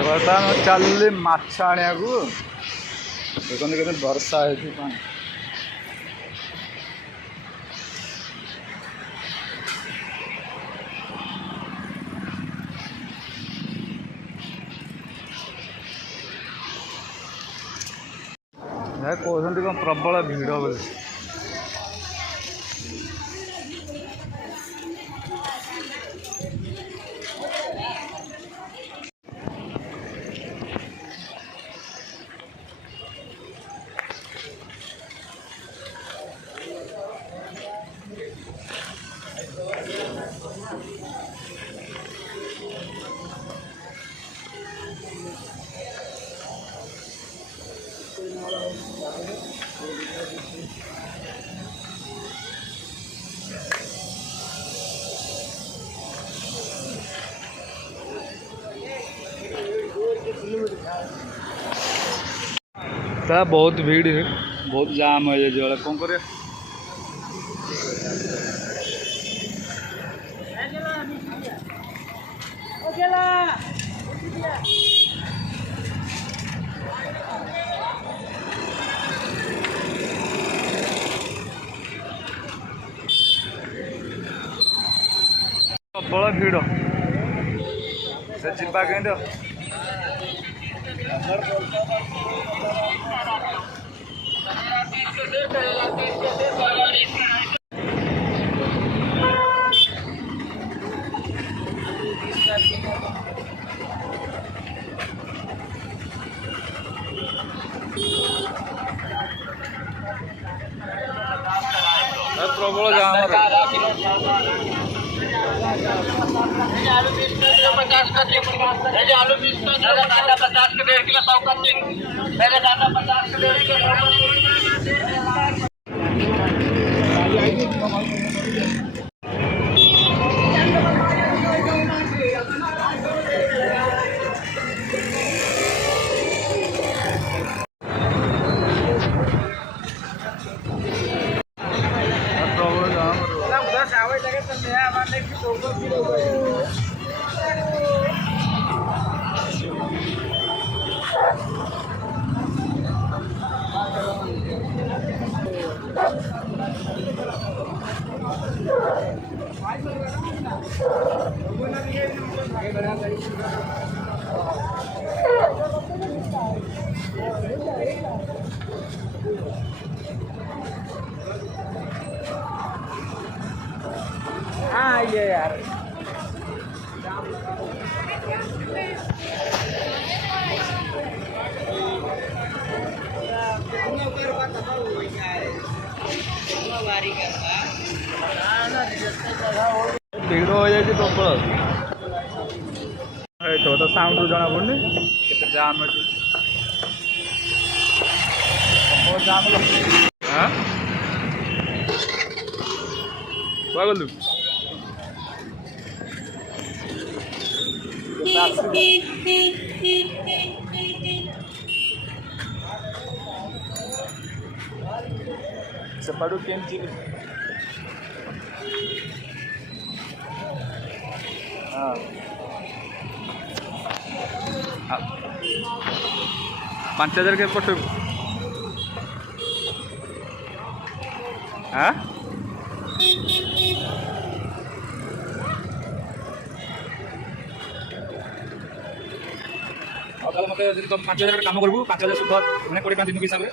बर्तमान चल माछ आने को देखते केते वर्षा है कहते कौन प्रबल भिड़ बोली बहुत भीड़ है, बहुत जाम है ये जो कौन करे प्रबल भीड़ से जीवा के प्रबल जाम आलू 20 50 का 50 के 1.5 किलो 100 का 3 मेरे दादा 50 के 1.5 किलो हाँ ये यार भीड़ हो जाए प्रबल तो साउंड जना पड़नी के जाम अच्छे बहुत जाम हाँ गलु sepadu kenji हाँ 5000 के पट हाँ मतलब तुम 5000 काम करू 5000 सुध मैंने 25 दिन हिसाब से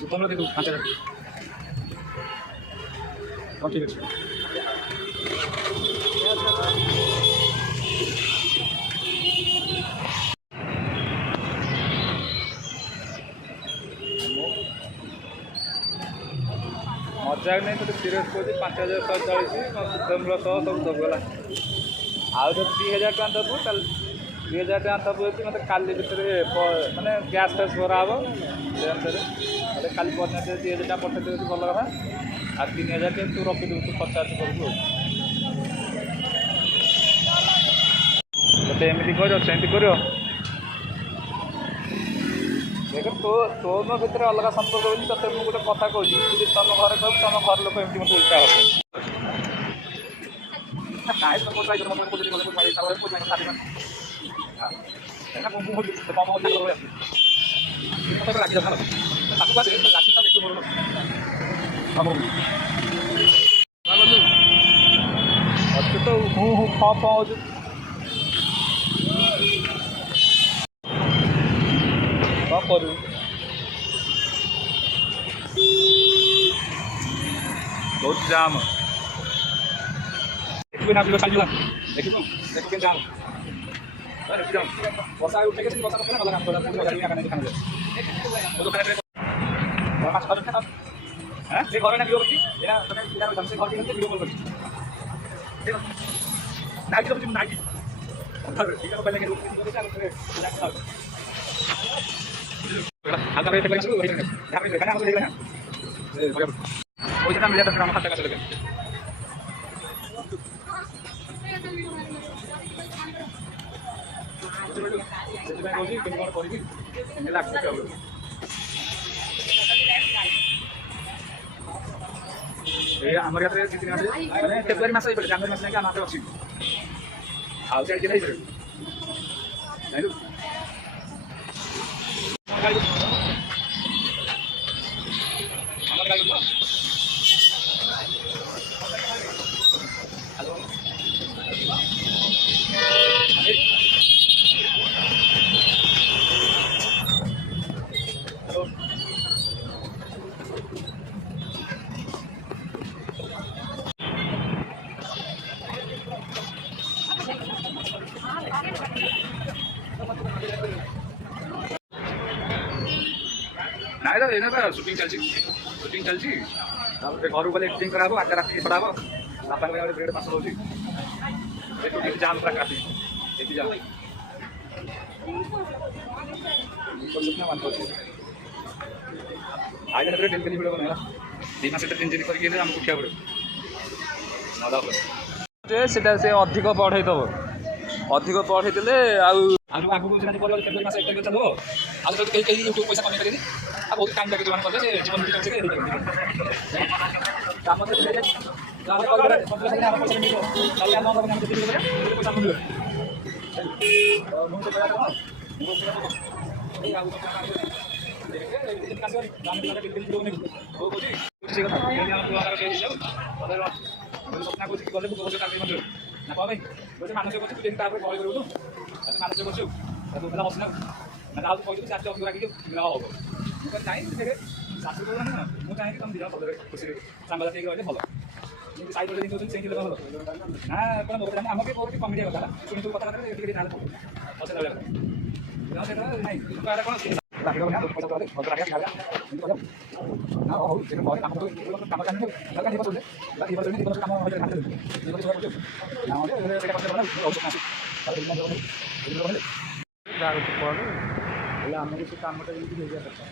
सुध मतलब देखो 5000 ठीक है मजाक नहीं तो सीरीयस कह 5140 सुधमूल सब दबगला आउ तो 2000 टाँग दबू 2000 टाँग दबू मतलब काली भितर मानने गैस फैस भरा हम से अनुसार मतलब काली पहुँचा 2000 टाँग पठे भल कथा आ 3000 टाँग तू रखिदेव तू खर्चा करू तो एमती कर देखो तो मो भितर अलग संपर्क बोली तो मुझे गोटे कथा कहूँ तुम घर कह तुम घर लोग एमती मत उल्टा हो तो हूँ हूँ फ हूँ कौन करू बहुत जाम देखिए ना साइड देखिए देखिए जाम बसा उठे के बसा करना वाला काम तो गाड़ी का नहीं दिखाने वो तो करे पांच खा रखा हैं ये घर ना वीडियो बची या तुम्हें किधर ढंग से घर के वीडियो कॉल करी नाइट तो तुम नाइट ठीक है पहले के रूप में चल आता है तक चलो यहां पे देखना हमको देख लेना वो जितना मिला था हम खाता कर लेंगे ସେଥିପାଇଁ କହୁଛି କେମିତି କ'ଣ କରିବି ହେଲେ ଆକ୍ସେପ୍ଟ ହେବ ଏ ଆମର ୟାତ୍ରା 2-3 ମାସ ମାନେ ଫେବୃଆରୀ ମାସ ହେଇପାରିବ ଜାନୁଆରୀ ମାସ ନାକି ଆମ ହାତରେ ଅଛି ଆଉ ଚାରି ଦିନ ହେଇପାରିବ ଜାଣିଲୁ ଆମର ଗାଈ ନାଇଁ ତ ଏଇନା ତ ସୁଟିଂ ଚାଲିଛି ତାପରେ ଘରକୁ ଗଲେ ଏଡିଟିଂ କରାହେବ 8ଟା ରାତିରେ ଛଡ଼ା ହେବ ବାପାଙ୍କ ଗୋଟେ ବ୍ରେଡ୍ ପାସ ହେଉଛି ଏଠି ଜାମ୍ ପୁରା କାଟି ଏଠି ଜାମ୍ ଆଇଲା ପରେ ଡେଲି ଭିଡ଼ିଓ ବନେଇବା 2 ମାସ ଭିତରେ ଡେଲି କରିକି ହେଲେ ଆମକୁ ଉଠିବାକୁ ପଡ଼ିବ ସେଟା ସେ ଅଧିକ ବଢ଼େଇଦେବ ଅଧିକ ପଢ଼େଇଦେଲେ ଆଉ ଆଗକୁ ସେଟା ଫେବୃଆରୀ ମାସ 1 ତାରିଖ ଚାଲିବ ଆଉ ଯଦି କେହି ୟୁଟ୍ୟୁବ୍ ପଇସା କମେଇ ପାରିବେନି ଆଉ ବହୁତ ଟାଇମ୍ ଲାଗେ ଯୋଉମାନେ କଲେ ସେ ଜୀବନ ଭିତରେ କାମ ସ୍ୱପ୍ନା କହୁଛି ଗଲେ ମୁଁ କହୁଛି ତାପରେ ମଧ୍ୟ ନା କହ ଭାଇ ଗୋଟେ ମାନସିକ କରୁଛୁ ତୁ ଯେମିତି ତାପରେ କଲ୍ କରିବୁ ମାନସିକ କରୁଛୁ ତାକୁ ପିଲା ବସିନା ନା ଆଉ କହିଛୁ ଚାର୍ଜ ଅଧିକ ରାଗିକି ପିଲା ହବ ମୁଁ କହିଲି ନାଇଁ ଦେଖେ ଶାଶୁ କହୁନା ମୁଁ ଚାହିଁକି ତମେ ଦିନ ଭଲରେ ଖୁସିରେ ସାଙ୍ଗସାଥି ହେଇକି ରହିଲେ ଭଲ ଯେମିତି ସାଇଡ଼୍ ଯେମିତି କହୁଛନ୍ତି ସେମିତି ଭଲ ନା କ'ଣ ମୋ କଥା ଆମର ବି ମୋର ବି କମିଯିବା କଥା ଶୁଣି ସବୁ କଥାବାର୍ତ୍ତା ଟିକେ ଟିକେ ତାହେଲେ ପଇସା ଦେବା କଥା ସେଇଟା ନାଇଁ କ'ଣ ହଉ କାମ ହେଲେ ଆମକୁ ସେ କାମଟା ଯେମିତି ହେଇଯିବା କଥା